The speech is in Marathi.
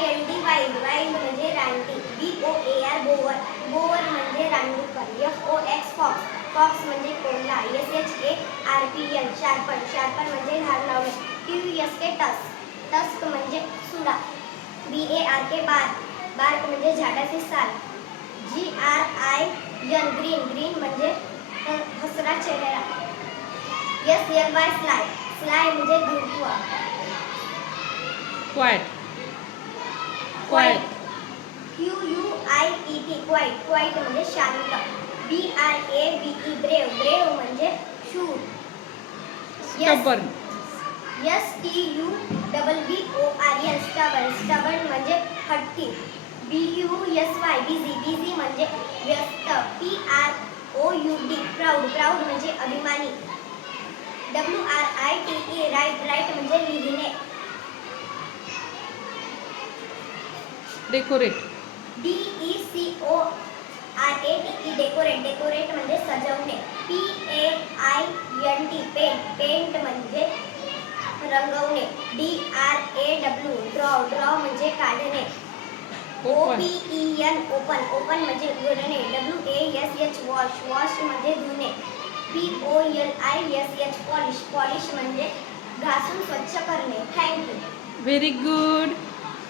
WILD वाईल्ड वाईल्ड म्हणजे रानटी. BOAR बोवर बोवर म्हणजे रानडुक्कर. FOX फॉक्स फॉक्स म्हणजे कोल्हा. SHARPN शार्पन शार्पन म्हणजे धार लावणे. TUSK टस्क टस्क म्हणजे सुरा. BARK बार्क बार्क म्हणजे झाडाची साल. GRIN ग्रीन ग्रीन म्हणजे हसरा चेहरा. SLY स्लाय स्लाय म्हणजे गुरुत्व. Quite quite QUIET quite quite म्हणजे शांत. BRAVE ब्रेव ब्रेव म्हणजे शूर. स्टबर्न STUBBORN स्टबर्न स्टबर्न म्हणजे हट्टी. BUSY बिझी बिझी म्हणजे व्यस्त. PROUD प्राऊड प्राऊड म्हणजे अभिमानी. WRITE राईट राईट म्हणजे लिहिणे. डेकोरेट DECORATE डेकोरेट डेकोरेट म्हणजे सजवणे. PAINT पेंट पेंट म्हणजे रंगवणे. DRAW ड्रॉ ड्रॉ म्हणजे काढणे. OPEN ओपन ओपन म्हणजे उघडणे. WASH वॉश वॉश म्हणजे धुणे. POLISH पॉलिश पॉलिश म्हणजे घासून स्वच्छ करणे. थँक्यू. Very good.